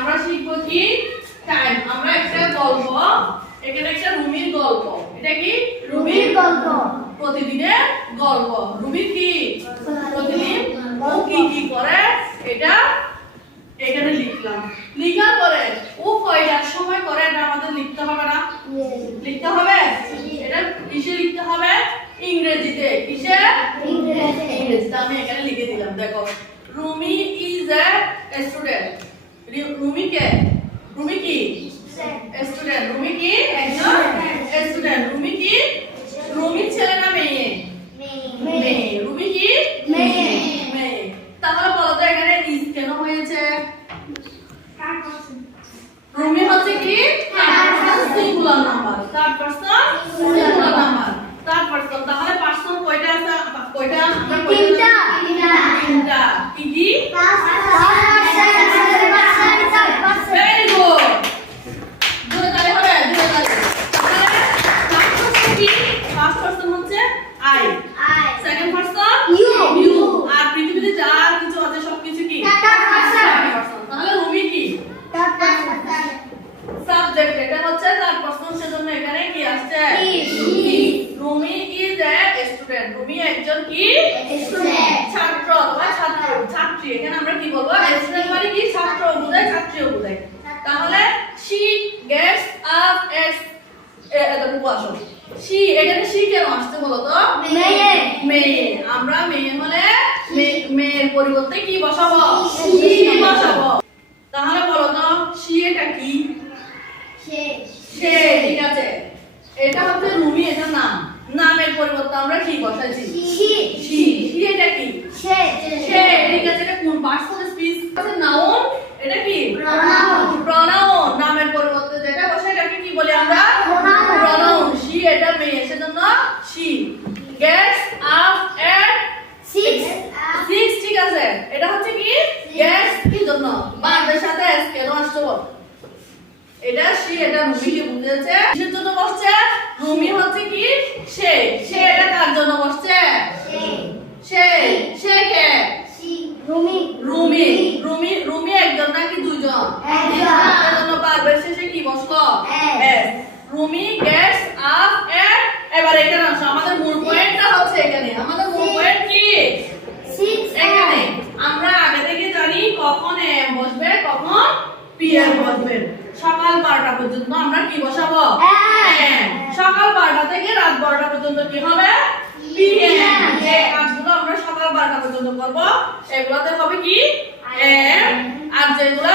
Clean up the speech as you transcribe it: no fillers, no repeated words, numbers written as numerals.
আমরা শিখবো কি টাইম। আমরা একটা গল্প, এখানে একটা রুমির গল্প। এটা কি রুমির গল্প, প্রতিদিনের গল্প। রুমি কি প্রতিদিন ও কি কি করে এটা এখানে লিখলাম। লিখার পরে ও কয়টার সময় করে এটা আমাদের লিখতে হবে না? লিখতে হবে। এটা কিসে লিখতে হবে? ইংরেজিতে। কিসে? ইংরেজিতে। আমি এখানে লিখে দিলাম, দেখো। Rumi is a student. Rumi কে? রুমি কি স্টুডেন্ট। রুমি কি একজন স্টুডেন্ট। রুমি কি? রুমি ছেলে না মেয়ে? মেয়ে। রুমি কি মেয়ে। মেয়ে। তাহলে বলো তো এখানে ইজ কেন হয়েছে? রুমি হচ্ছে কি singular number, third person singular number, third person. তাহলে পারসন কয়টা আছে? কয়টা? তিনটা। তিনটা। কি কি? Very good. দুটো তালে হবে, দুটো তালে। তাহলে ফার্স্ট পারসন কি? ফার্স্ট পারসন হচ্ছে আই, সেকেন্ড পারসন ইউ, আর পৃথিবীতে যা কিছু আছে সবকিছু কি? Third person. তাহলে রুমি কি সাবজেক্ট, এটা হচ্ছে থার্ড পারসন, সেজন্য এখানে কি আসছে? Rumi is a student. Rumi একজন কি স্টুডেন্ট, ছাত্র অথবা ছাত্রী। এখানে আমরা কি বলবো? স্টুডেন্ট মানে কি ছাত্র বোঝায়, ছাত্রীও বোঝায়। তাহলে she gets up at এতটুকু আসো। she, এখানে she কেন আসছে বলো তো? মেয়ে। মেয়ে। আমরা মেয়ে হলে মেয়ের পরিবর্তে কি বসাবো? she বসাবো। তাহলে বলো তো she এটা কি? সে। ঠিক আছে, এটা হচ্ছে রুমি, এটা নাম। নামের পরিবর্তে আমরা কি বসাইছি? she। she এটা কি? সে। ঠিক আছে, এটা কোন পার্সন স্পিচ আছে? নাউন। এটা কি? প্রনাউন। নামের পরিবর্তে যেটা বসাই এটাকে কি বলি আমরা? প্রনাউন। she এটা মেয়ে, সেজন্য she gets up at 6। ঠিক আছে, এটা হচ্ছে কি gets কি জন্য? বাদের সাথে s কেন আসছে বল? এটা she, এটা রুমিকে বুঝিয়েছে। কিসের জন্য বসছে? রুমি হচ্ছে কি সে। সে এটা কার জন্য বসছে? সে। সে কে? রুমি। রুমি একজন নাকি দুইজন? এজন্য বারবার শেষে কি বসলো? s। Rumi gets up at, এবার এখানে আসো। আমাদের মূল পয়েন্টটা হচ্ছে এখানে। আমাদের মূল পয়েন্ট কি? 6। এখানে আমরা আগে থেকে জানি কখন am বসবে, কখন pm বসবে। সকাল 12টা পর্যন্ত আমরা কি বসাবো? am। সকাল 12টা থেকে রাত 12টা পর্যন্ত কি হবে? pm। এই কাজগুলো আমরা সকাল 12টা পর্যন্ত করব। সেগুলোতে হবে কি am, আর যেগুলো